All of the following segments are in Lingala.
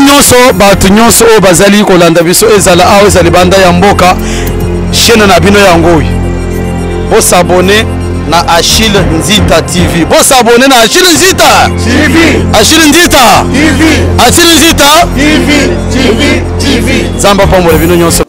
nyonso batu nyonso o bazali kolanda biso ezala awe ezali banda ya mboka chaîne na bino yango bo s'abonner na Achille Nzita TV. Bo s'abonner na Achille Nzita TV. Achille Nzita TV. Achille Nzita TV. Zamba pa mo bino nyonso.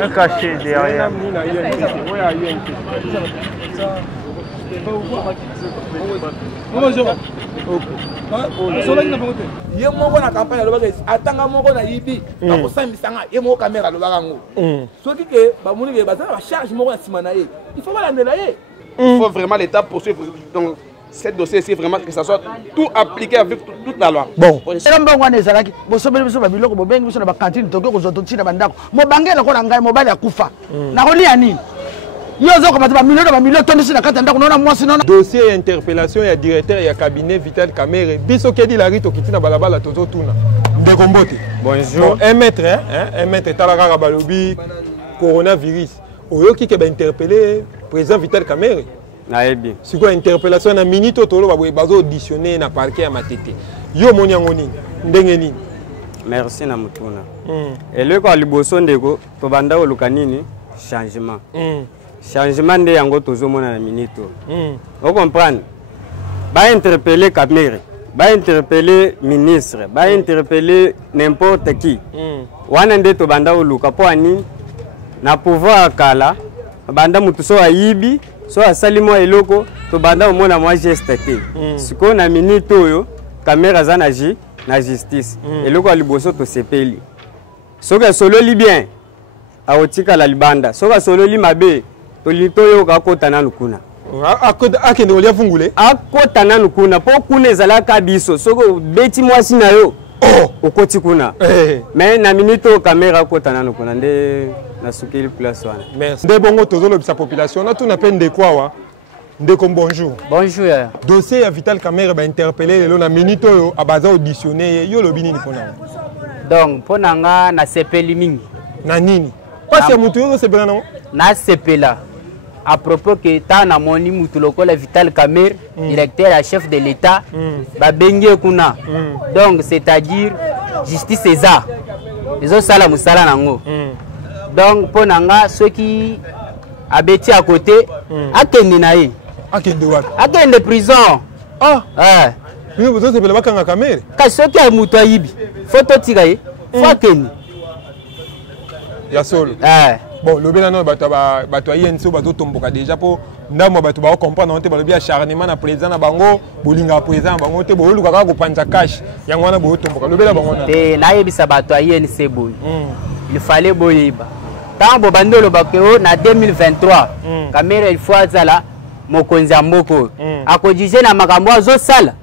Un cachet derrière. ye moko na campagne alobaka atanga moko na yibi akosambisanga ye moko caméra alobaka ngo soki ke bamoni ke baza na bacharge moko na nsima na ye il faut balandela ye. Il faut vraiment l'État poursuivre donc cette dossier, c'est vraiment que ça soit tout appliqué avec toute la loi. Bon. Bon ezalaki bosobeli biso babiloko bobengi biso na bakantine toke kozwa ntina bandako mobangela ko na ngai mobali akufa na kolia nini yozo ko bato bamilio tondisi na kati ndako nona mwasi nona dossier interpellation ya directeur ya cabinet Vital Kamerhe biso kedi la rito kitina balabala tozo tuna ndeko mbote bonjour un maître talaka balobi coronavirus oyoki ke ba interpeller président Vital Kamerhe nayebi siko interpellation na minute tolo bazo auditionner na parquet ya Matete yo moni yango nini ndenge nini. Merci na mutuna eleko aliboso ndeko to banda oluka nini changement changement nde yango tozomona na minute o comprendre ba interpeller Kamerhe ba interpeller ministre ba interpeller n'importe qui wana nde to banda oluka po ani na pouvoir kala banda mutu so ayibi so asalimo eloko to banda omona mwa geste te siko na minute oyo Kamerhe za na justice eloko aliboso to sepeli soka sololi bien aotika la libanda soka sololi mabe to litoyo kakota na lukuna akende olia fungule akota na lukuna po kuna ezalaka biso soko beti mwasi na yo okoti kuna mais na minute Kamerhe akota na lukuna nde na sukili place wana. Merci. Nde bongo tozolo bisa population na tuna pende kwawa ndeko bonjour. Bonjour ya. Dossier ya Vital Kamerhe ba interpeller lelo na minute oyo abaza auditionner yo lobi nini pona. Donc pona nga na sepeli mingi. Na nini? Parce mutu yo sepela na na sepela à propos que ta na moni mutu lokola Vital Kamerhe directeur et chef de l'état ba bengi kuna. Donc c'est-à-dire justice César. Ils ont sala musala nango. Donc pour nanga ceux qui habitent à côté akende na ye akende wapi akende prison mais vous avez pas kanga Kamerhe ka ceux qui a mutu ayibi photo tika ye faut akende ya solo bon le bela no bato ayenso bato tomboka déjà po ndamo bato ba comprendre on te balobi acharnement na président na bango bolinga président bango te bo luka ka ko panza cash yango na bo tomboka le bela bango na te na yebisa bato ayense boy il fallait boyiba tambo bandolo bakeo na 2023 Kamerhe il faut azala mokonzi ya mboko akodije na makambo azo sala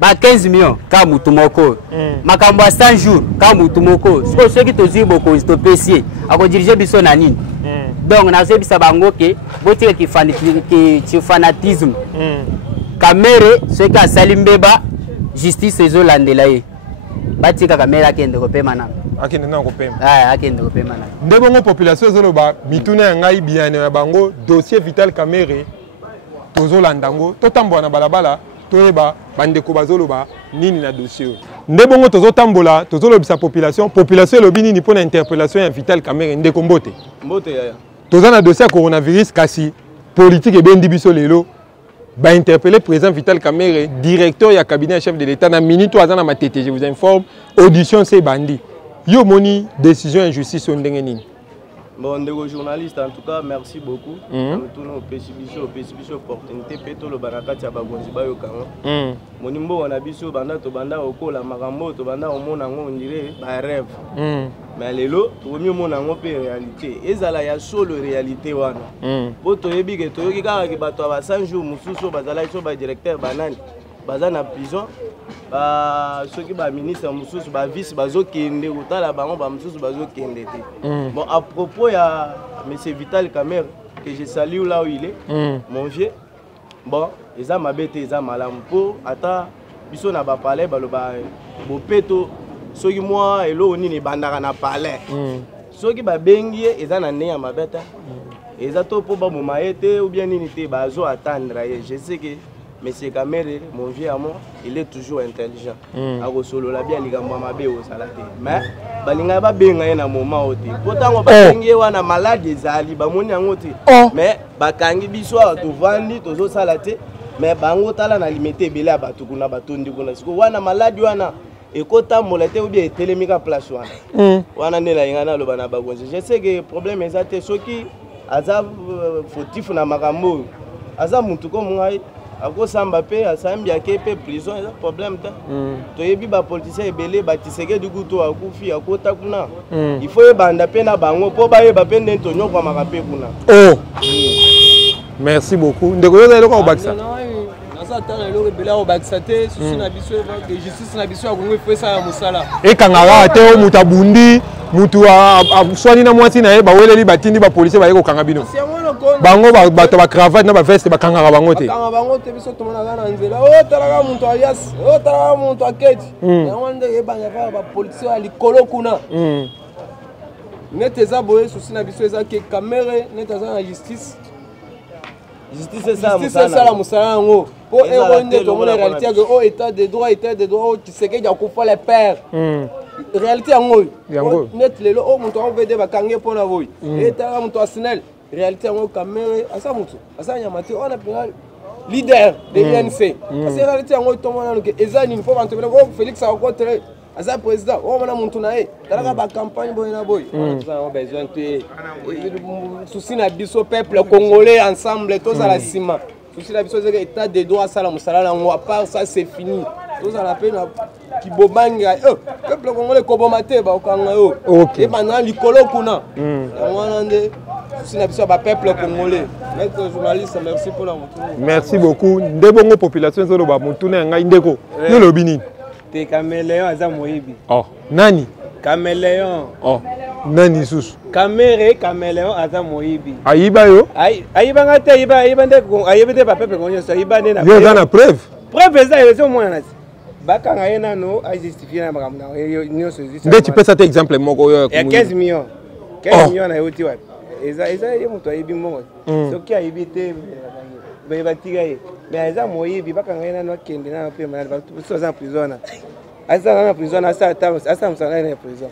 ba 15 millions ka mutu moko makambo 100 jours ka mutu moko so ceux qui tozi boko stopesier akodirige biso na nini donc na zebisa bango ke botika ki fanatisme Kamerhe ceux qui asali mbeba justice ezolandela ye batika Kamerhe akende kopema na akende na kopema akende kopema na nde bongo population ezoloba mituna ya ngai biyane ya bango dossier Vital Kamerhe tozolandango totambola na balabala toyeba bandeko bazoloba nini na dossier nde bongo tozotambola tozolobisa population elobi nini mpona interpellation ya Vital Kamerhe ndeko mbote yaya toza na dossier ya coronavirus kasi politique ebendi biso lelo ba interpeller président Vital Kamerhe directeur ya cabinet chef de l'état na minute aza na Matete je vous informe audition c'est bandi yo moni décision injustice ndenge nini Bon, ndeko journaliste, en tout cas, merci beaucoup. Tout nos pécipicio opportunité, péto le barakati à Bagonziba Yokanga. Monimbo, on a biso, banda, to banda, oko, la marambo, to banda, on dirait, bah, rêve. Mais les lots, tout mieux, mon ango, réalité. Et ça, là, y a solo réalité, wana. Poto, ebi, que tu regardes, que bato, à 100 jours, moussou, bazala, so, ba directeur, banane, bazana en prison. Ceux qui sont ministres, vice, kende, kende. Bon, à propos, il y a M. Vital Kamer, que je salue là où il est, mon vieux. Bon, ils ont ma bête, ils ont ma lampe. Attends, ils ont parlé, ils ont péto. Ceux qui moi, et l'eau, ils ont parlé. Ceux qui ont bengi, ils ont ma bête. Ils ont tout pour me ou bien ils ont attendre. Je sais que. Mais c'est Kamere, mon vieux à moi, il est toujours intelligent. A solo la bien les gars mabe au salade. Mais balinga ba benga na moment oti. Pourtant on ba bengi wana malade ezali ba moni ngoti. Mais bakangi biso to vandi to zo salate. Mais bango tala na limité belé abatu kuna batondi kuna. Siko wana malade wana ekota molete ou bien telemika place wana. Wana nela ingana lo bana bagonzi. Je sais que problème ezate soki aza fautif na makambo. Aza muntu ko ngai ako samba pe asambi akepe prison eza problème ta to yebi ba politicien ebele ba tiseke du kuto akufi akota kuna il faut ebanda pe na bango po ba yeba pe ndento nyoko makape kuna. Merci beaucoup ndeko yo lelo ko bakisa nasa tala lelo ebele ko bakisa te susu na biso que justice na biso akongo faut ça ya musala e kangara te o mutabundi mutu a swani na mwasi na ye ba weleli batindi ba police ba yeko kanga bino bango bato ba cravate na ba veste ba kanga bango te kanga bango te biso to mona na nzela o talaka muntu alias o talaka muntu aketi na wande ye banga ba police ali kolo kuna nete za boye susi na biso eza ke kamere nete za na justice c'est ça la musala ngo po eronde to mona réalité que o état de droit qui sait que ya ko fa les pères réalité yango net lelo o muntu on veut de bakange pona boy eta muntu arsenal réalité yango kamere asa muntu asa nyamati on a leader de l'NC c'est réalité yango to mona que ezani il faut entendre Félix a rencontré asa président o mona muntu na e talaka ba campagne boy na boy on a besoin de souci na biso peuple congolais ensemble tous à la cima souci na biso c'est état de droit ça la musala yango à part ça c'est fini tous à la peine qui bobanga peuple congolais kobomate ba okanga yo et maintenant likolo kuna wana nde sina biso ba peuple congolais maître journaliste merci pour la moto merci beaucoup ndebongo population zolo ba mutuna ngai ndeko yo lobi nini te caméléon aza moyibi nani caméléon nani susu camere caméléon aza moyibi ayiba yo ayiba ngate ayiba nde ba peuple congolais ayiba nde na yo za preuve eza elezo mwana bakanga ye nano a justifier na makambo na nyonso existe nde tu peux ça exemple moko yo ya 15 millions 15 millions na yoti wapi eza ye moto ayibi mbongo soki ayibi te batika ye mais eza moyibi bakanga ye nano akende na pe malade bato za prison asa na prison asa musala na prison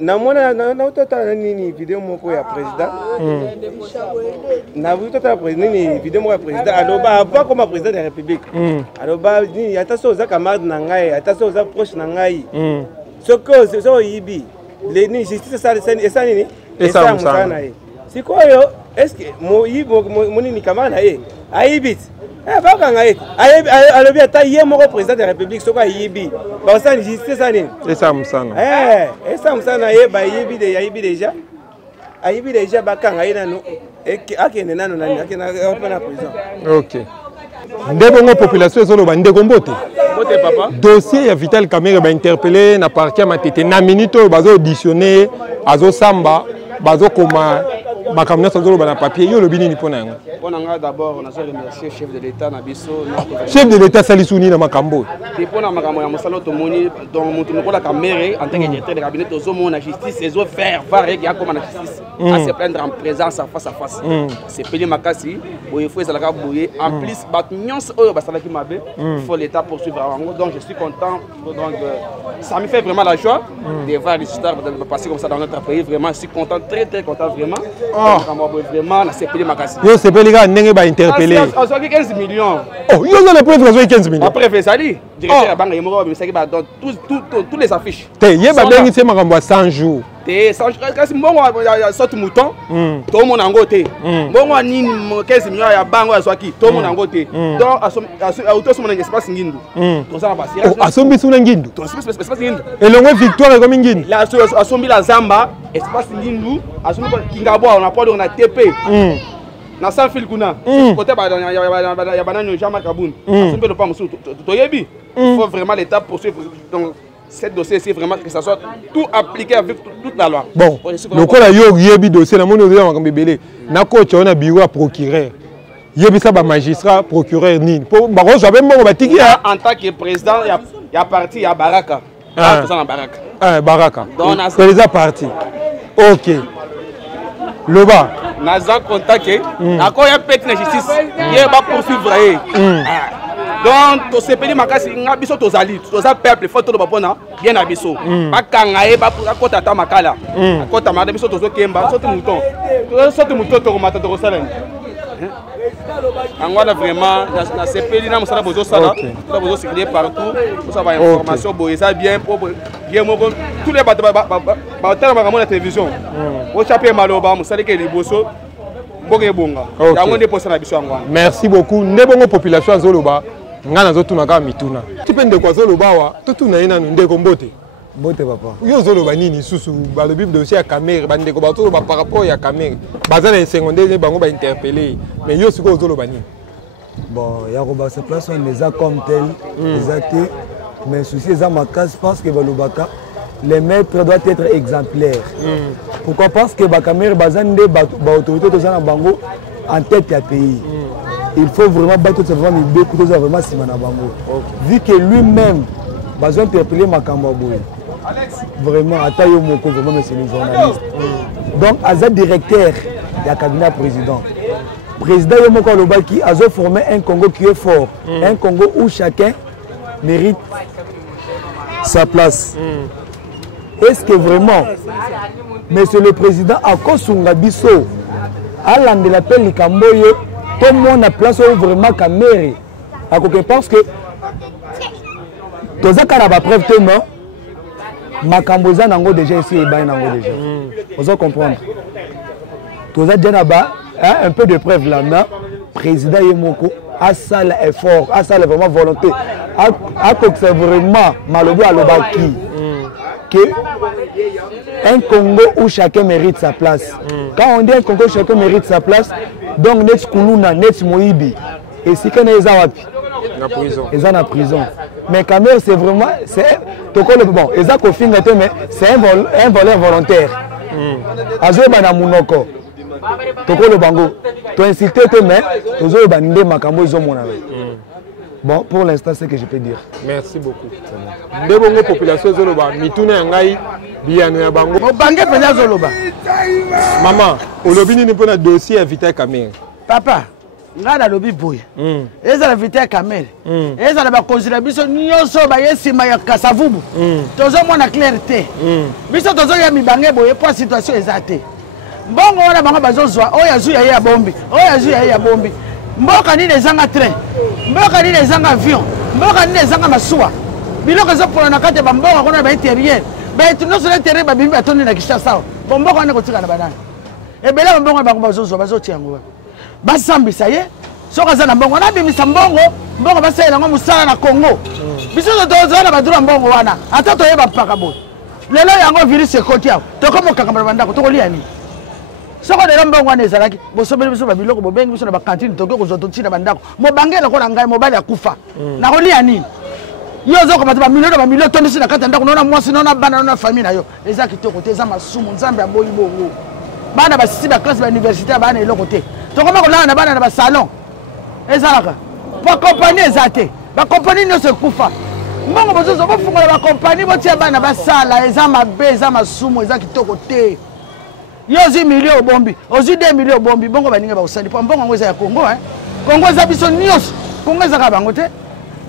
na mona na utata nini video moko ya président na utata président ni video moko ya président aloba avant comme président de la république aloba ni attention za camarade na ngai attention za proche na ngai soko yibi les ni justice ça ça nini ça musana ye sikoyo est-ce que mo yibo moni ni camarade na ye ayibit bakanga ye alobi ata ye moko président de la république soko ayibi basana justice ça nini esa musana esa musana ye bayibi de ayibi déjà bakanga ye nano akende nano nani akena na prison OK ndebongo population ezoloba ndeko mbote papa dossier ya Vital Kamerhe ba interpellé na parquet matete na minute oyo bazo auditionner azo samba bazo koma makamna sazoloba na papier yo lobi nini pona yango pona nga d'abord on a remercier chef de l'état na biso chef de l'état salisuni na makambo te pona makambo ya mosalo to moni donc mutu nokola Kamerhe en tant que directeur de cabinet tozo mona justice ezo faire voir que ya comme na justice à se plaindre en présence face à face c'est peli makasi boye faut ça la boye en plus bat nyons oyo basala ki mabe faut l'état poursuivre yango donc je suis content donc ça me fait vraiment la joie de voir l'histoire de passer comme ça dans notre pays vraiment je suis content très content vraiment vraiment na sepeli makasi yo sepeli ka ndenge ba interpeller on soit 15 millions yo zo le preuve zo 15 millions après fait ça dit directeur ya banque yemoko ba misaki ba dans tous les affiches te ye ba bengi se makambo 100 jours kasi mbongo ya sorte mouton tomona yango te mbongo ya nini 15 millions ya bango ya swaki tomona yango te donc autosomona espace ngindu tozala basira asombi suna ngindu espace ngindu elongwe victoire ekomi ngindu la asombi la zamba espace ngindu asombi kingabwa on a pas on a TP na sans fil kuna côté ya banano Jean-Marc Aboun asombi le pas musu toyebi il faut vraiment l'état poursuivre donc cette dossier, c'est vraiment que ça soit tout appliqué avec toute la loi. Bon, le cas yo yebi dossier na mono yo ngambebele na coach on a bureau à procureur. Yebi ça ba magistrat procureur ni. Pour ba ko jabe mo ba tiki en tant que président il y a parti il y a Baraka. Président Baraka. Baraka. Président parti. OK. Loba naza contacté d'accord ya pète na justice. Il va poursuivre. Donc, to sepeli makasi nga biso tozali toza peuple faut to bapona bien na biso bakanga e ba kota ta makala kota ma biso tozo kemba sote mouton to komata to kosala angwana vraiment na sepeli na mosala bozo sala to bozo circuler partout pour savoir information bo ça bien pour bien moko tous les bateaux ba tala makamona la télévision o chapé maloba mosala ke liboso mboke bonga yango ne posa na biso angwana. Merci beaucoup ndebongo population azoloba ngana zotuna ka mituna tipende kwa zoloba wa totuna ina ndeko mbote mbote papa yo zoloba nini susu ba le bible dossier ya caméra bandeko ba to ba par rapport ya caméra bazana en secondaire bango ba interpeller mais yo siko zoloba nini bon ya ko ba se place on les a comme tel les actes mais souci les ma case parce que balobaka les maîtres doivent être exemplaires pourquoi parce que ba caméra bazande ba autorité to zana bango en tête ya pays il faut vraiment battre tout vraiment beaucoup de vraiment simana bango vu que lui-même bazon interpeller makamba boy vraiment atayo moko vraiment monsieur le journaliste donc aza directeur ya cabinet président yo moko lobaki azo former un Congo qui est fort un Congo où chacun mérite sa place est-ce que vraiment monsieur le président akosunga biso alande l'appel likamboyo tout le monde a place où vraiment caméra à quelque parce que tous ça la preuve tellement makamboza nango déjà ici et ba nango déjà vous allez comprendre tous ça déjà là-bas un peu de preuve là-bas président Yemoko a ça l'effort a ça vraiment volonté a que c'est vraiment malobi à l'obaki que un Congo où chacun mérite sa place quand on dit un Congo où chacun mérite sa place donc net kuluna net moibi et si quand ils wapi na prison ils en prison mais quand même c'est vraiment c'est bon ils a confiné mais c'est un voleur volontaire azo bana munoko tokolo bango to inciter mais tozo bande makambo izo mona bon pour l'instant c'est ce que je peux dire. Merci beaucoup. Ndebongo population zoloba mituna ngai biano ya bango bange pena zoloba maman olobi ni pona dossier invité caméra papa nga na lobi boye eza la invité caméra eza la ba considérer biso nyonso ba yesima ya kasavubu tozo mona clarté biso tozo ya mibange boye pour situation ezate mbongo wana bango bazozwa oya zuya ya bombi oya zuya ya bombi mboka nini ezanga train mboka nini ezanga avion mboka nini ezanga masuwa biloko ezopona na kati ya bamboka kuna ba intérieur ba tunoso na intérieur ba bimbi batoni na Kinshasa mboka wana kotika na banana ebele bambongo bango bazozwa bazotia yango basambisa ye soka za na mbongo na bimisa mbongo basela ngo musala na Congo biso tozo na badura mbongo wana ata toyeba mpaka bo lelo yango virus ekoti awo tokomo kakamba bandako tokolia ni soko de mbongo wana ezalaki bosobeli biso ba biloko bobengi biso na ba cantine toke ko zototina bandako mobangela ko na ngai mobali akufa na kolia nini yo zoko ba milio tondisi na kata ndako nona mwasi nona bana nona famille na yo eza kitoko te eza masumu nzambe aboyi bongo bana ba sisi ba classe ba université bana eloko te tokoma ko na bana na ba salon ezalaka ba compagnie ezate ba compagnie no se kufa mbongo bozozo bofungola ba compagnie botia bana basala eza mabe eza masumu eza kitoko te yozi milio bombi ozi 2 milio bombi bongo baninga ba usali po mbongo ngweza ya Congo Congo za biso nyos Congo za ka bango te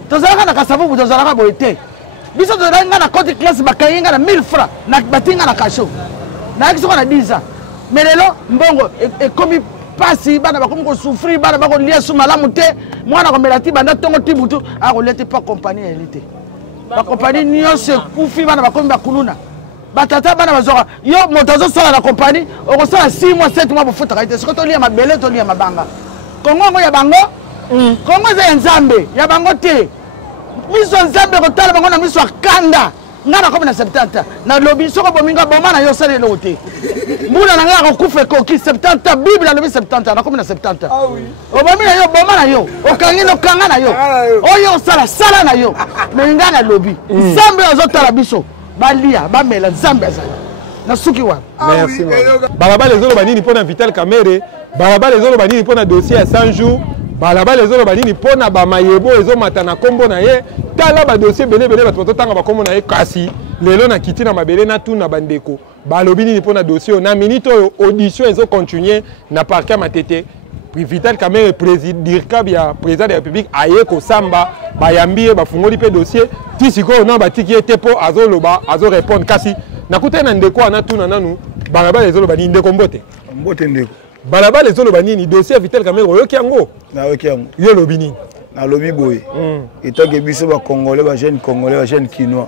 tozalaka na kasavubu tozalaka boye te biso tozalaka na côté classe bakayinga na 1000 francs na batinga na kasho na kisoko na 10 ans mais lelo mbongo ekomi pasi bana bakomi ko souffrir bana bako lia sous malamu te mwana ko melati banda tongo tibutu a ko lete pas compagnie elite ba compagnie nyos kufi bana bakomi bakuluna batata bana bazoka yo moto azosala na compagnie okosala 6 mois 7 mois bofutaka te sikoyo tolia mabele tolia mabanga kongo ngo ya bango kongo eza ya nzambe ya bango te miso nzambe kotala bango na miso akanda nga nakomi na 70 na lobi soko bominga boma na yo sala eloko te mbula na nga akokufa ekoki 70 bible alobi 70 nakomi na 70 obomi na yo boma na yo okangi nokanga na yo oyo osala sala na yo me nga na lobi nzambe azotala biso balia bamela nzambe azali nasuki wana merci balabala ezoloba nini mpona Vital Kamerhe balabala ezoloba nini mpona dossier ya 100 jours balabala ezoloba nini mpona bamayebo ezomata na kombo na ye tala badossier belebele bato batotanga bakombo na ye kasi lelo na kiti na mabele na tuna bandeko balobi nini mpona dossier na minute oyo audition ezocontinue na parquet Matete Vital Kamerhe dirkab ya président de la République aye kosamba bayambi ye bafungoli mpe dossier ti sikoyo na batiki ye te mpo azoloba azorépondre kasi nakutani na ndeko wana tuna nanu balabala ezoloba nini ndeko mbote ndeko balabala ezoloba nini dossier Vital Kamerhe oyoki yango nayoki yango yo lobi nini nalobi boye etanke biso bacongolais bajeune congolais bajeune kinois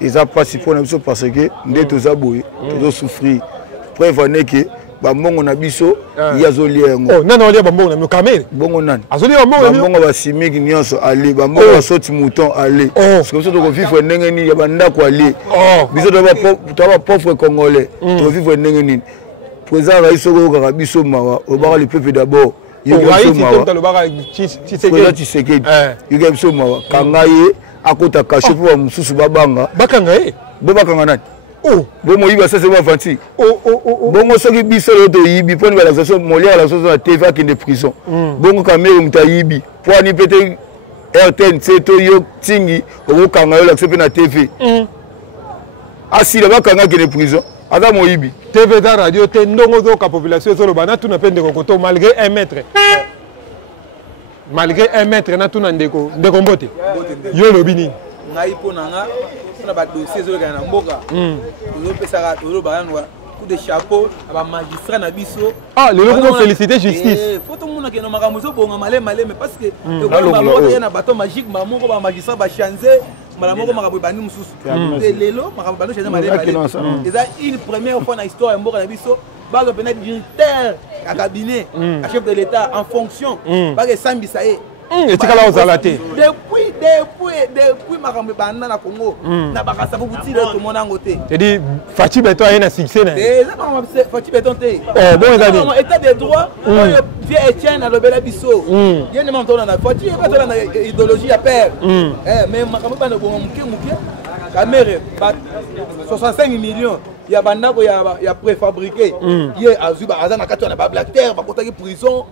eza mpasi mpona biso parce que nde toza boye tozosouffrir preuve ane ke bambongo na biso ye azolia yango nani alia bambongo na bino Kamerhe bongo nani azolia bambongo basimiki nyonso ale bambongo basoti mouton ale parce que biso tokovivre ndenge nini ya bandako ale biso toza bapauvre congolais tokovivre ndenge nini président rai soko oyokaka biso mawa obaka le peuple d'abord président Tshisekedi yoka biso mawa kanga ye akota kashe mpo bamosusu babanga bakanga ye bo bakanga nani bomoyiba sase bavanti bongo soki biso lelo toyibi mponi balaxation molière alaxation na tv akende prison bongo Kamerhe moto ayibi po ani pete RTNC to yo tingi okokanga yo laxation mpe na tv asila bakanga akende prison aza moyibi tv za radio te ndongo ozoyoka population ezoloba natuna mpe ndeko koto malgré 1 mètre na tuna ndeko mbote yo lobi nini ngai mpo na nga mpona badossier ezolekana na mboka tozopesaka tozolobaka coup de chapeau na bamagistrat na biso lelo koko félicité justice fo tomona keno makambo ezobonga maleme parce que ekoye na bato magique moko bamagistrat bachange mbala moko makambo ebandi mosusu lelo makambo bando change maleme eza une première fois na histoire ya mboka na biso bazo pena directeur ya cabinet ya chef de l'état en fonction baka esambisa ye etikala ozala te depuis makambo ebanda na Congo na bakasa bobutile tomona yango te edi Fachi Beton aye na succès na eza makambo Fachi Beton te bon ezali état de droit oyo vie Etienne alobela biso ye nde mamtona na Fachi ebatola na idéologie ya père mais makambo ebanda bongo muke Kamerhe 65 millions ya bandako ya préfabriqué ye azwi aza na kati wana bablack terre bakotaki prison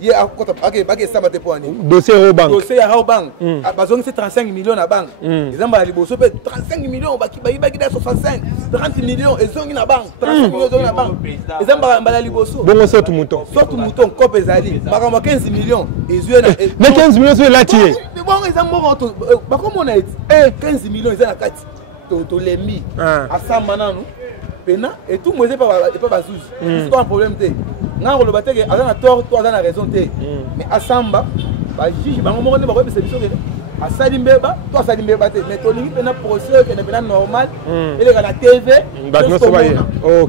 ye akota bake samba te po ani dossier ya Raobank bazongisi 35 millions na banque ezamba ya liboso pe 35 millions baki da 65 30 millions ezongi na banque 35 millions ezongi na banque ezamba mbala liboso bongo sotu mouton kope ezali makambo 15 millions ezwe na 15 millions so elati ye bongo ezamba moko bakomona eti 15 millions eza na kati tolembi asamba nanu pena etumu eza epa bazuzi c'est pas un problème te nga koloba teke aza na tort to aza na raison te mais asamba bajuge bango moko nde bakoyebisa biso kene asali mbeba to asali mbeba te mais tolingi mpena procès okende mpena normal eleka na tv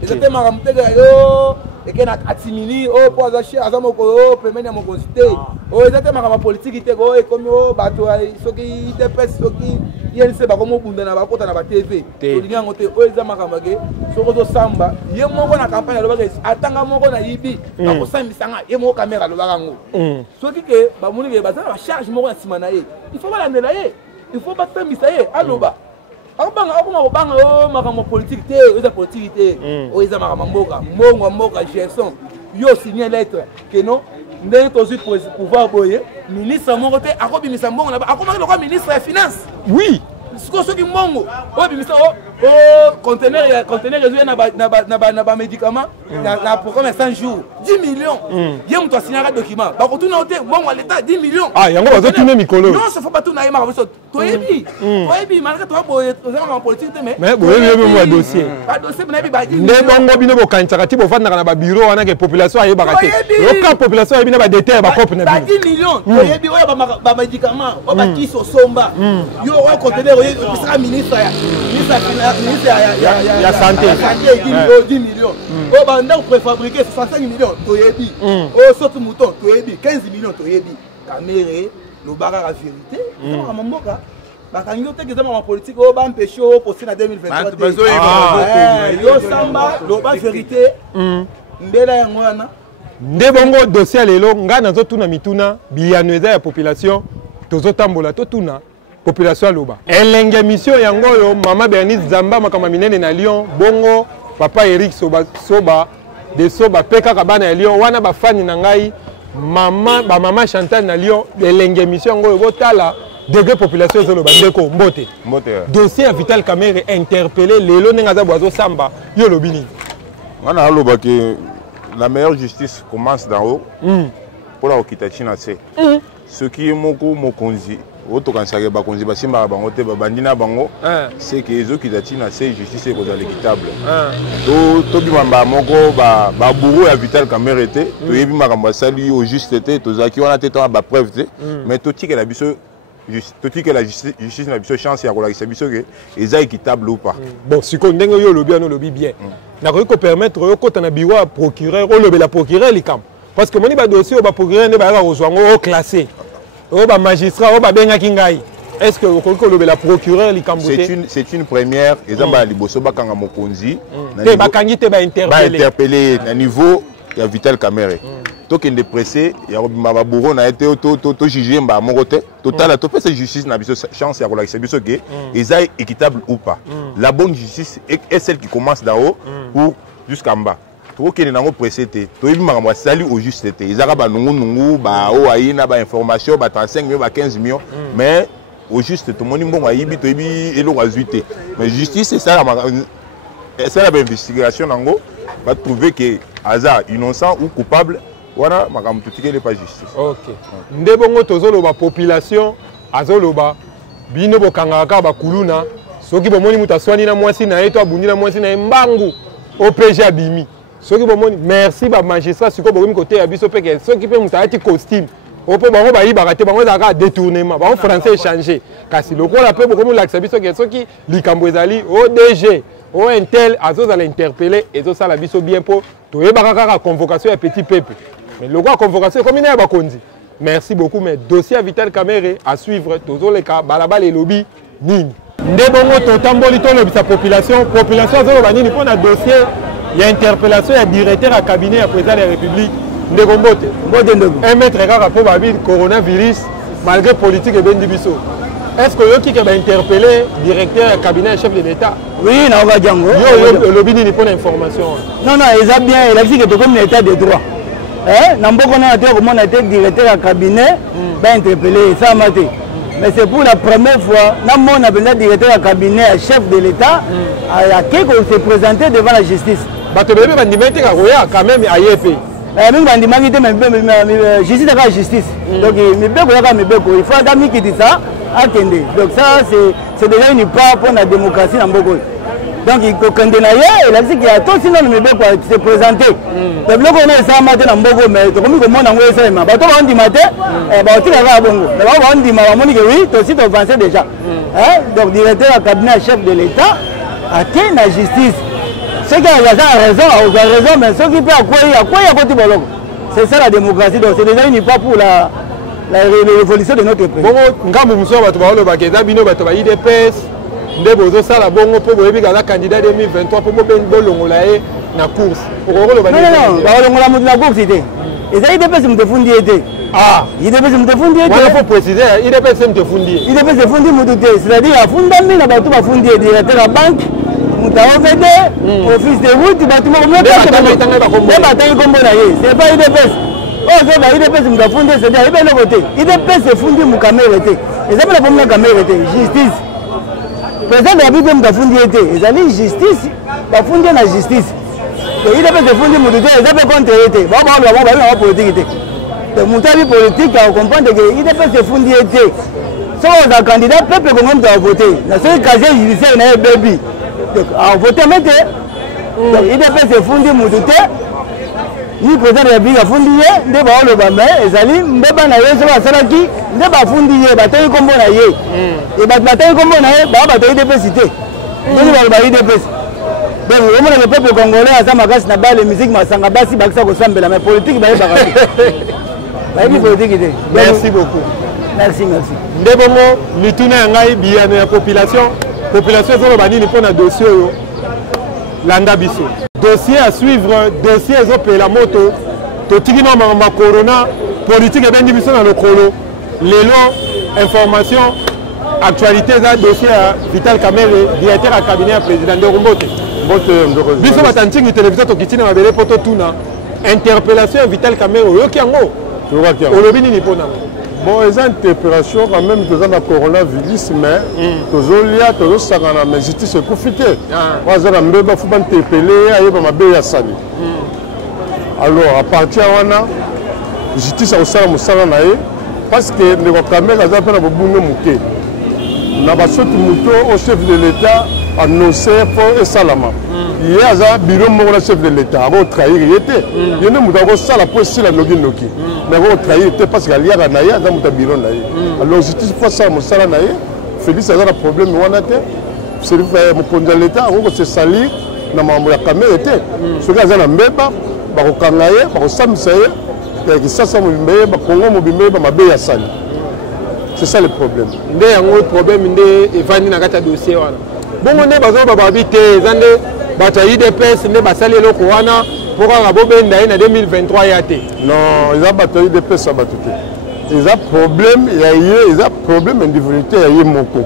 eza te makambo teke yo eke na atimini oyo mpo aza moko oyo pemene ya mokonzi te oyo eza te makambo politiki te oyo ekomi oyo bato soki idps soki yense bakomi obunda na bakota na batv tolingi yango te oyo eza makambo ake soki ozosamba ye moko na campagne alobaka atanga moko na yibi bakosambisanga ye moko Kamerhe alobaka yango soki ke bamoni ke baza na bacharge moko na nsima na ye il faut balandela ye il faut basambisa ye aloba akobanga kobanga o makambo politique te eza politique te oyo eza makambo mboka mbongo mboka gerson yo signe lettre keno ndenge tozwi pouvoir boye ministre moko te akobimisa mbongo na akomaki lokwa ministre ya finance oui siko soki mbongo oyo bimisa conteneur ezwi na bamédicament na programme ya 100 jours 10 millions ye moto asignaka document bakotuna yo te mbongo ya leta 10 millions yango bazotuna mikolo nyonso fo batuna ye makambo biso toyebi malgré toza boye toza makambo politique te mais boyebi mo dossier badossier nayebi ba nde bongo bino bokanisaka ti bofandaka na babureau wana ke population ayebaka te yoka population ayebi na badetere bacope na bino 10 millions toyebi oyo bamédicament oyo bakisi osomba yo oyo conteneur oyebisaka ministre ya ya santé 10 millions oyo bandako préfabriqué 65 millions toyebi oyo soki mouton toyebi 15 millions toyebi Camere lobaka la vérité ezamaka mamboka bakangi oteka ezamaka politique oyo bampeshe oyo poste na 2023 yo samba loba vérité mbela yango wana nde bongo dossier lelo nga nazotuna mituna biyano eza ya population tozotambola totuna population aloba elenge mission yango oyo mama Bernice Zamba makambo minene na Lyon bongo papa Eric Soba de Soba pe kaka bana ya Lyon wana bafani na ngai mama Chantal na Lyon elenge mission yango oyo botala degré population ezoloba ndeko mbote dossier ya Vital Kamerhe interpellé lelo ndenge aza boazo samba yo lobi nini wana aloba ke la meilleure justice commence d'en haut pour la okitachi na se ce qui est moko mokonzi otokansaka bakonzi basimbaka bango te babandi na bango c'est que ezokitachi na se justice ekozala équitable tobima mbala moko baburu ya Vital Kamerhe te toyebi makambo asali au juste te tozalaki wana te tona bapreuve te mais totikela biso la justice na biso chance ya kolakisa biso ke eza équitable ou pas bon sikoyo ndenge yo olobi wana olobi bien nakoki kopermettre oyo kota na biro ya procureur olobela procureur likambo parce que moni badossier oyo baprocureur nde bayaka kozwa yango oyo classé oyo bamagistrat oyo babengaki ngai est ce que okoki kolobela procureur likambo te c'est une première eza mbala liboso bakanga mokonzi te bakangi te bainterpellé na niveau ya Vital Kamerhe tokende pressé ya kobima baburo na ye te to juger mbala moko te totala topesa justice na biso chance ya kolakisa biso ke eza équitable ou pas la bonne justice est celle qui commence d'en haut pour jusqu'en bas tokokende nango pressé te toyebi makambo asali au juste te ezaka banungunungu baoyo ayi na bainformation ba 35 millions ba 15 millions mais au juste tomoni mbongo ayibi toyebi eloko azwi te mais justice esala bainvestigation nango batrouve ke aza innocent ou coupable wana makambo totikele pas justice ok nde bongo tozoloba population azoloba bino bokangaka bakuluna soki bomoni mutu aswani na mwasi na ye to abundi na mwasi na ye mbangu OPG abimi soki bomoni merci bamagistrat sikoyo bokomi koteya biso peke soki mpe mutu ayati costume opo bango bayibaka te bango ezalaka détournement bango français échange kasi lokola mpe bokomi olakisa biso ke soki likambo ezali ODG o intel azozala interpellé ezosala biso bien mpo toyebaka kaka convocation ya petit peuple mais lokola convocation ekomi na ya bakonzi merci beaucoup mais dossier ya Vital Kamerhe à suivre tozoleka balabala elobi nini nde bongo totamboli tolobisa population azoloba nini mpo na dossier ya interpellation ya directeur ya cabinet ya président de la république ndeko mbote un mètre kaka mpo babi coronavirus malgré politique ebendi biso est-ce que yoki ke bainterpellé directeur ya cabinet ya chef de l'état oui naoka jango yo olobi nini mpo na information non eza bien elakisi ke tokomi na état de droit na mboka nana te komona te directeur ya cabinet bainterpellé esama te mais c'est pour la première fois namona mpenza directeur ya cabinet ya chef de l'état ake se présenter devant la justice bato bebe bandimai te kakoya quand même aye pe mingi bandimaki te justice aka justice donc mibeko yaka mibeko il faut ata mikitisa akende donc ça c'est déjà une part pour la démocratie na mboka oyo donc kokende na ye elakisi ke atosi nano mibeko se présente donc biloko wana esalama te na mboka mais tokomi komona yango esalema bato baondima te baotikaka bongo mais bao baondima bamoni ke oui tosi tovanse déjà donc directeur ya cabinet ya chef de l'état ake na justice soki aza raison akozwa raison mais soki mpe akwei akoti boloko c'est ça la démocratie donc c'est déjà une part pour la révolution de notre pays bongo ngambu mosusu bato baolobaka eza bino bato ba IDPS nde bozosala bongo mpo boyebi kaza candidat 2023 mpo bolongola ye na course okokoloba baolongola motu na course te eza IDPS moto efundi ye te IDPS moto efundi ye te wana fo préciser IDPS moto efundi ye IDPS efundi motu te c'est-à-dire afundami na bato bafundi ye directeur ya banque moto aovd office de route bato mokomebatangi kombo na ye c'est pas IDPS oyo ba IDPS moto afundi ye c'est-à-dire ayeba eloko te IDPS efundi mokamere te eza mpe na pomi na kamere te justice président de la Bible bafundi ye te ezali justice bafundi ye na justice IDPS efundi motu te eza mpe contre ye te baobaoloba bango babi nango politike te donc moto abi politique akomprendre ke IDPS efundi ye te soki oza candidat peuple kongo moto avote na soki casier judiciaire na ye bebi donc avote me te donc IDPS efundi motu te ni président de la Bible afundi ye nde baoloba me ezali mbeba na ye soki asalaki nde bafundi ye batangi kombo na ye e bato batangi kombo na ye bao bato IDPS te nini baloba IDPS donc omona le peuple congolais aza makasi na bale musique masanga basi bakisa kosambela mais politique bayebaka bayebi politique te. Merci beaucoup. Merci. Nde bongo mituna ya ngai biyano ya population ezoloba nini mpona dossier oyo landa biso dossier à suivre dossier ezopela moto totiki na makambo ya corona politique ebendi biso na lokolo lelo information actualité eza dossier ya Vital Kamerhe directeur ya cabinet ya président ndeko mbote biso batantingi télévision tokitini mabele mpo totuna interpellation ya Vital Kamerhe oyoki yango olobi nini mpona bon les interpellations quand même tous na coronavirus mais tozolia tozosangana mais justice ekufite waza na mbeba fu banterpele ayeba mabe ya sali alors à partir wana justice akosala mosala na ye parce que ndeko Kamerhe aza mpe na bobunge moke na basoti moto au chef de l'état annoncé pour esalama ye aza biro moko na chef de l'état akotrahir ye te ye nde moto akosala po esila noki mais akotrahir te parce que aliaka na ye aza moto ya biro na ye alors justice po asala mosala na ye Félix aza na problème wana te mokonzi ya l'état akokose salir na makambo ya Kamerhe te soki aza na mbeba bakokanga ye bakosambisa ye kisasa mobimba ye bakongo mobimba ye bamabe ya sali. C'est ça le problème. Nde yango problème nde evandi na kati ya dossier wana. Bongo nde bazo babi te ezande bato ya IDPS nde basali eloko wana mpo kaka bobenda ye na 2023 ya te. Non, eza bato ya IDPS ya bato te. Eza problème ya ye, eza problème individualité ya ye moko.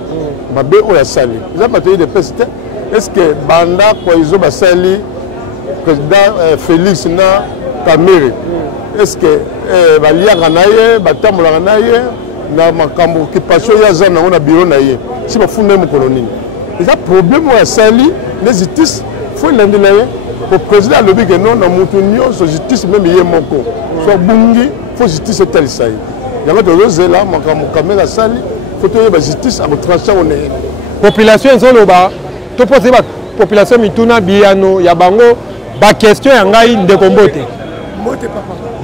Mabe oyo asali. Eza bato ya IDPS te. Est-ce que banda kwa izo basali président Félix na Kamerhe? Est-ce que baliaka na ye, batambolaka na ye? Na makambo occupation ya za nango na biro na ye si bafunda ye mokolo nini eza problème oyo asali nde justice fo elandela ye po président alobi ke non na motu nyonso justice meme ye moko so abungi fo justice etalisa ye yango tozozela makambo Kamerhe asali fo toyeba justice akotranche yango na ye population ezoloba topose bapopulation mituna biyano ya bango baquestion ya ngai ndeko mbote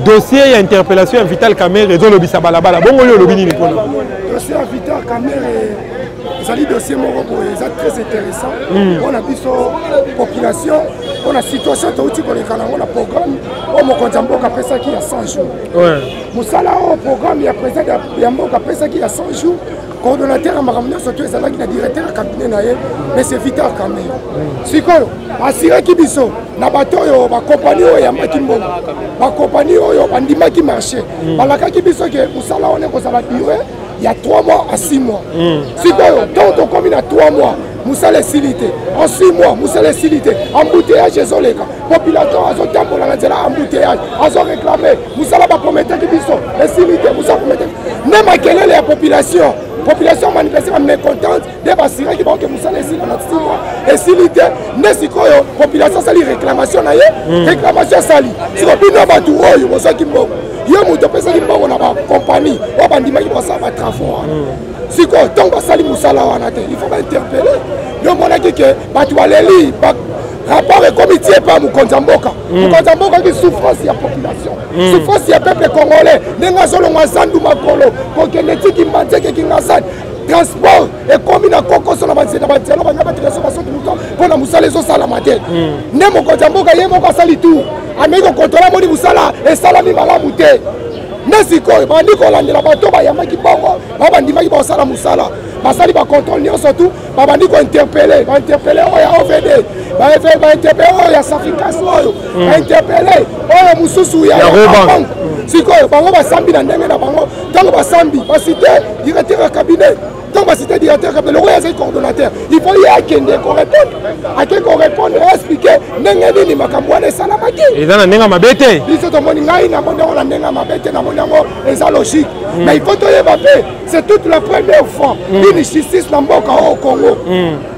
dossier ya interpellation ya Vital Kamerhe ezolobisa balabala bongo yo olobi nini mpona dossier ya Vital Kamerhe ezali dossier moko boye eza très intéressant mpona biso population mpona situation touti koleka nango na programme oyo mokonzi ya mboka apesaki ya 100 jours mosala oyo programme ya président ya mboka apesaki ya 100 jours coordonnateur ya makambo nyonso to ezalaki na directeur ya cabinet na ye mais c'est Vital Kamerhe sikoyo asiraki biso na bato oyo bakompani oyo eyambaki mbongo bakompani oyo bandimaki marché balakaki biso ke mosala wana ekozala durée ya 3 mois à 6 mois sikoyo ntango tokomi na 3 mois mosala esili te en 6 mois mosala esili te embouteillage ezoleka population azotambola na nzela embouteillage azoreklame mosala baprometaki biso esili te mosala prometaki nde makelele ya population manifeste ba mécontente de basiraki bango ke mosala esila na 6 mois esili te nde sikoyo population asali réclamation na ye réclamation asali siko bino bato oyo bozwaki mbongo ye moto apesaki mbongo na bakompani oyo bandimaki basala batrafo wana sikoyo ntango basali mosala wana te il faut bainterpele yo monaki ke bato baleli rapport ekomi tie pa mokonzi ya mboka mokonzi ya mboka ki souffrance ya population souffrance ya peuple congolais ndenge azolongwa zandu makolo kokende tiki mbanzeke kingasani transport ekomi na kokoso na banzela banya batekeso basoki moto mpona mosala ezosalama te nde mokonzi ya mboka ye moko asali tour ameki kokontrola moni mosala esalami malamu te nde sikoyo bandi kolandela bato bayambaki bongo babandimaki basala mosala basali bacontrôle nyonso tu babandi kointerpele bainterpele oyo ya OVD bainterpele oyo ya Safikas oyo bainterpele oyo mosusu ya banque sikoyo bango basambi na ndenge na bango ntango basambi basite directeur ya cabinet ntango basite directeur ya cabinet lokoyo azali coordonnateur il faut ye akende korépondre explique ndenge nini makambo wana esalamaki eza na ndenge mabe te biso tomoni ngai namoni yango na ndenge mabe te namoni yango eza logique mais il faut toyeba mpe c'est toute la première fois une justice na mboka au Congo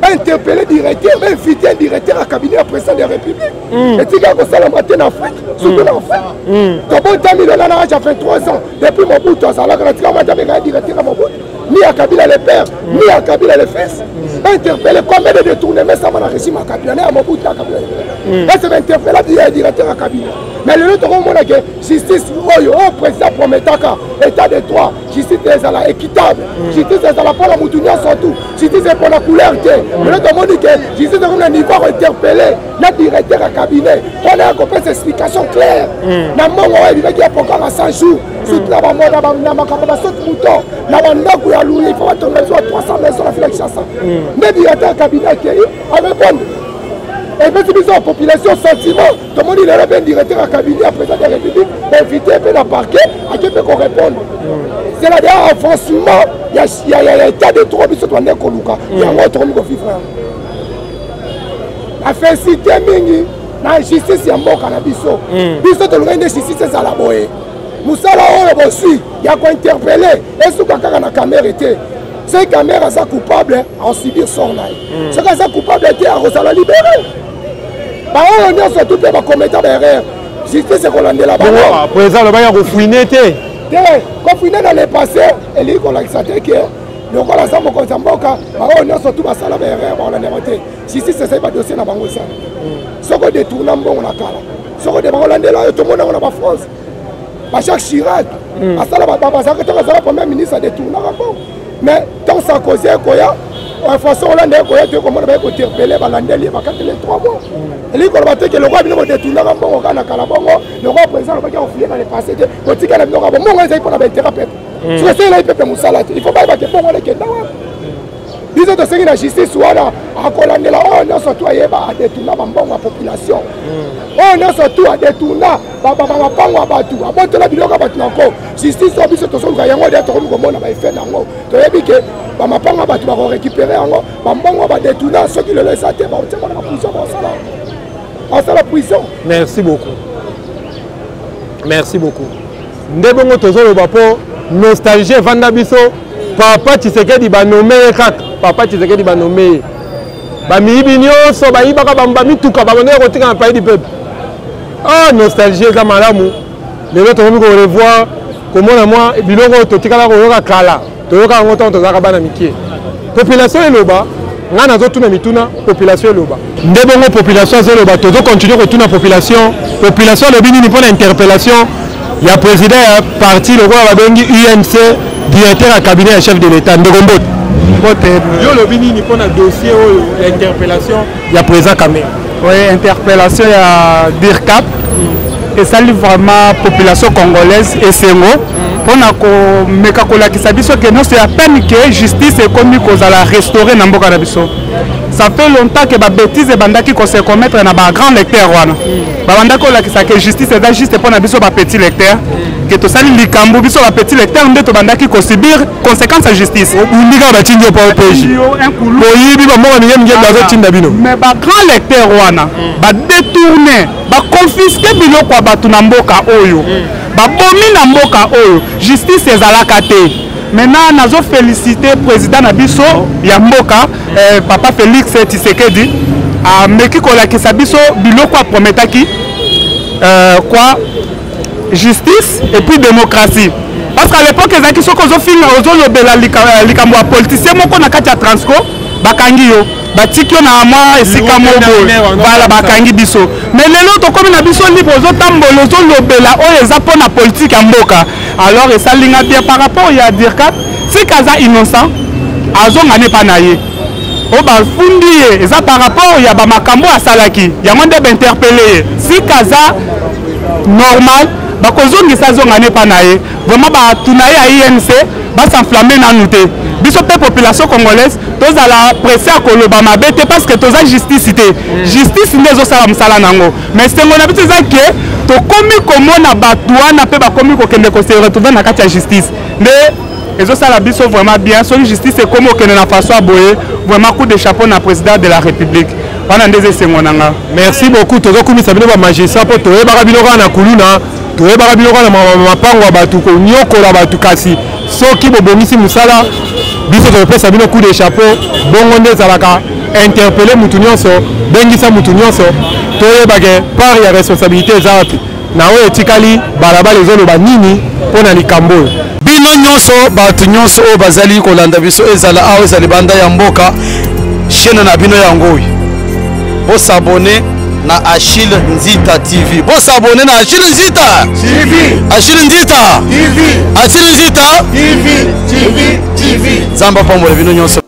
interpellé directeur invité un directeur à cabinet à président de la République etika kosalama te na Afrique surtout na Afrique tobotami lelo na age ya 23 ans depuis Mobutu azalaka na tika mata benga directeur ya Mobutu ni à Kabila les pères, ni à Kabila les fils. Interpeller combien de détournements ça m'a régime à Kabila, à Mobutu à Kabila. Et c'est interpeller le directeur à Kabila. Mais le autre moment que justice, oh président prometaka, état de droit, justice est à la équitable, justice est à la pour la moutunia surtout, justice est pour la couleur. Le autre moment que justice est à un niveau interpellé, le directeur à cabinet, on a compris cette explication claire. Dans mon moment, il y a un programme à 100 jours. Surtout là, il y a un mouton, il y a un mouton, il faut attendre 300 maisons à la Kinshasa. Mais le directeur à cabinet qui a répondu. Et puis, si la population sentiment, tout le monde il est un directeur à cabinet, à président de la République, invité à parquet, à qui peut qu'on réponde. C'est là d'ailleurs avancement, il y a état de trop, il y a un Koluka, il y a un autre homme qui frère. La félicité mingi, la justice il y a un mot cannabiso. Biso de l'organisme de justice c'est à la boye. Moussala on aussi, il y a qu'on interpellé, et ce qu'on a la caméra était. Ces caméras sont coupables en subir son aïe. Ceux qui sont coupables étaient à Rosala libérer. Par contre, on est surtout pour commettre d'erreur. Justice c'est qu'on l'a dit là-bas. Président, le bail a refouiné. Refouiné dans le passé, et lui, on a accepté que le roi la Zambo Konzamboka, on est surtout à Sala d'erreur, on a démonté. Justice c'est pas dossier dans Bango Sana. Ceux qui détournent, on a calé. Ceux qui détournent, tout le monde a la France. Par chaque Chirac, à Sala, le premier ministre a détourné. Mais tant ça causé quoi, en façon hollandais quoi, tu comment on va interpeller balandeli ba 3 mois. Et lui quand on va que le roi vient de détourner un bon au Kalabongo, le roi président va faire fouiller dans les passés de Kotika na bongo bon on essaye pour la intérêt. Si c'est là il peut Moussala, il faut pas que bon on les kenda. Ils ont de la justice ou alors à Colandela, on a surtout à détourner la population. On a surtout à détourner la Batou. Avant de la vidéo, justice, on a vu que tout le monde a fait nango. Tu as vu que ma panga Batou va récupérer en haut, va détourner ceux qui le laissent à terre, on tient la prison. On la prison. Merci beaucoup. Merci beaucoup. Ndebongo tozo le bapo nostalgie Vanda Bisso. Papa Tshisekedi ba nommé kaka. Papa Tshisekedi ba nommé. Ba miyibi nyonso ba yibaka ba mituka ba bonne kotika na pays du peuple. Ah nostalgie za malamu. Lelo to ko revoir comment moi biloko totika la ko yoka kala. To yoka ngoto to zaka bana mikie. Population eloba ngana zo tuna mituna population eloba. Ndebongo population eloba to continuer ko tuna population. Population le bini ni pour l'interpellation. Il y a président parti le roi va bengi UNC directeur à cabinet et chef de l'État Ndogombo. Yo le bini ni pour un dossier l'interpellation il y a président Kamé. Oui, interpellation il y a DIRCAP et ça livre vraiment population congolaise et c'est moi. On a mekakula kisabiso que non c'est à peine que justice est commis cause à la restaurer na mboka na biso. Ça fait longtemps que ba bêtise bandaki ko se commettre na ba grand lecteur wana. Ba bandako la que justice est juste pour na biso ba petit lecteur que to sali likambo biso ba petit lecteur ndeto bandaki ko subir conséquences à justice. Ndika ba tinjo pa OPJ. Boyibi ba mo ni ngem ngem tinda bino. Mais ba grand lecteur wana ba détourner, ba confisquer biloko ba tu na mboka oyo. Babomi na mboka oyo justice ezalaka te. Maintenant nazo féliciter président Nabiso ya mboka papa Félix Tshisekedi a meki kolakisa biso biloko prometaki quoi justice et puis démocratie. Parce qu'à l'époque ezaki soko zo finga ozo lobela likambo politicien moko na kati ya Transco bakangi yo batikio na mwa esika moko bala bakangi biso. Mais lelo to komi na biso libre ozo tambola ozo lobela oyo eza pona politique ya mboka. Alors et ça linga bien par rapport ya DIRCAP si kaza innocent azonga ne pa na ye. O ba fundi ye eza par rapport ya ba makambo asalaki yango nde ba interpeller si kaza normal ba kozongisa zonga ne pa na ye. Vraiment ba tunaye ya INC ba s'enflammer na nous te. Biso pe population congolaise toza la presse à koloba mabete parce que toza justice te. Justice ndezo sala msala nango. Mais sengo na biso za ke to komi komona batouana pe ba komi ko kende ko se retrouver na kati ya justice. Mais ezo sala biso vraiment bien. So justice est comme okene na façon aboye vraiment coup de chapeau na président de la République. Wana ndeze sengo nanga. Merci beaucoup tozo komisa bino ba magistrat po toye ba biloko na kuluna. Toye ba biloko na mapango batu ko nyokola batu kasi. Soki bobomisi musala biso topesa bino coup de chapeau bongo nde ezalaka interpeller mutu nyonso bengisa mutu nyonso toyebake part ya responsabilité eza wapi na oyo etikali balabala ezoloba nini mpona likambo oyo bino nyonso bato nyonso oyo bazali kolanda biso ezala awa ezali banda ya mboka chaîne na bino yango oyo bosabone na Achille Nzita TV. Bosabone na Achille Nzita TV. Achille Nzita TV. Achille Nzita TV. Zamba pambo le bino nyonso.